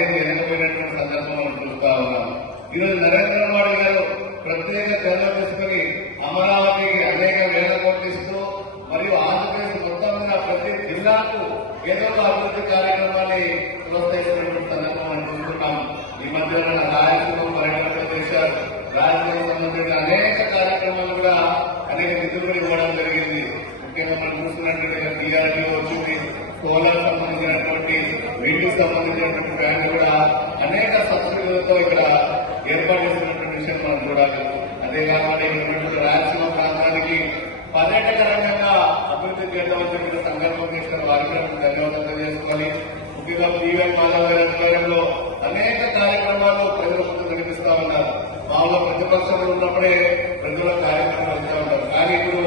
పదేళ్ళు వెనకపోయినటువంటి సందర్భం మనం చూస్తా ఉన్నాం. ఈరోజు నరేంద్ర మోడీ గారు ప్రత్యేక చర్య తీసుకుని అమరావతికి అనేక వేల కోట్లు ఇస్తూ మరియు ఆంధ్రప్రదేశ్ మొత్తం మీద ప్రతి జిల్లాకు ఏదో ఒక అభివృద్ధి కార్యక్రమాన్ని ప్రోత్సహిస్తున్నటువంటి సందర్భం మనం చూస్తున్నాం. ఈ మధ్యన రాయలసీమ పర్యటన చేశారు. రాయలసీమ సంబంధించిన అనేక కార్యక్రమాలు కూడా అనేక నిధులు కూడా ఇవ్వడం జరిగింది. ముఖ్యంగా మనం చూస్తున్నట్టు టీఆర్డీ వచ్చింది, సోలార్ సంబంధించినటువంటి విండ్కి సంబంధించినటువంటి బ్యాంకు కూడా అనేక సబ్సిడీలతో ఇక్కడ ఏర్పాటు చేసినటువంటి విషయం మనం చూడాలి. అదే కాకుండా ఇక్కడ రాయలసీమ ప్రాంతానికి పర్యాటక రంగంగా అభివృద్ధి చేద్దామని చెప్పిన సంకల్పం చేసిన వారికి ధన్యవాదాలు చేసుకోవాలి. ముఖ్యంగా పీవీఎల్ మాధవ్ గారి ఆధ్వర్యంలో అనేక కార్యక్రమాలు ప్రజల ముందు కనిపిస్తా ఉన్నారు. మామూలుగా ప్రతిపక్షంలో ఉన్నప్పుడే ప్రజల కార్యక్రమాలు ఇస్తా ఉంటారు. కానీ ఇప్పుడు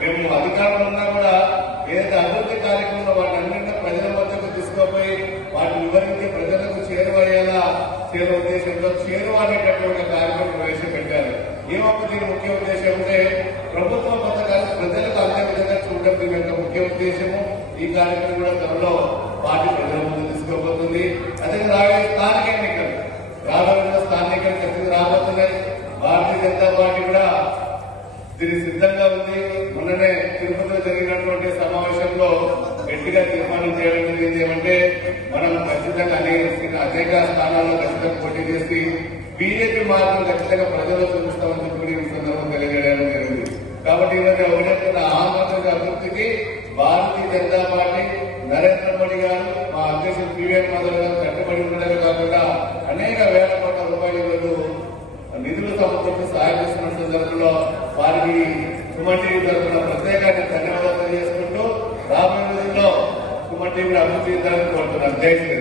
మేము అధికారంలో ఉన్నా కూడా ఏదైతే అభివృద్ధి కార్యక్రమంలో వాటి అన్నింటినీ ప్రజల మధ్యకు తీసుకుపోయి వాటిని వివరించి ప్రజలకు చేరువయ్యేలా ఉద్దేశంతో చేరువ అనేటటువంటి కార్యక్రమం ప్రవేశపెట్టారు. ఏమొక దీని ముఖ్య ఉద్దేశం అంటే ప్రభుత్వ పథకాలు ప్రజలకు అందే విధంగా చూడడం దీని యొక్క ముఖ్య ఉద్దేశము. ఈ కార్యక్రమం కూడా త్వరలో పార్టీ ప్రజల ముందు తీసుకోబోతుంది. అదే రాబోయే స్థానిక ఎన్నికలు ఖచ్చితంగా రాబోతున్నాయి. భారతీయ జనతా పార్టీ కూడా దీనికి సిద్ధంగా ఉంది. మొన్ననే తిరుపతిలో జరిగినటువంటి సమావేశంలో గట్టిగా తీర్మానం చేయడం జరిగింది. ఏమంటే మనం ఖచ్చితంగా అనేక స్థానాల్లో ఖచ్చితంగా పోటీ చేసి బీజేపీ మార్గం ఖచ్చితంగా ప్రజల్లో చూపిస్తామని చెప్పి ఈ సందర్భం తెలియజేయడం జరిగింది. కాబట్టి ఈరోజు ఒకటే ఆంధ్రప్రదేశ్ అభివృద్ధికి భారతీయ జనతా పార్టీ నరేంద్ర మోడీ గారు మా అధ్యక్షుడు పీవీఎల్ మాధవ్ గారు కట్టుబడి ఉండడమే కాకుండా అనేక వేల కోట్ల రూపాయలు ఈరోజు నిధులు సమకూర్చి సహాయం చేస్తున్న సందర్భంలో వారికి సుమన్ టీవీ తరఫున ప్రత్యేకంగా ధన్యవాదాలు తెలియజేసుకుంటూ రాబోయే రోజుల్లో సుమన్ టీవీ అభివృద్ధి చేయాలని కోరుతున్నాను. జై శ్రీ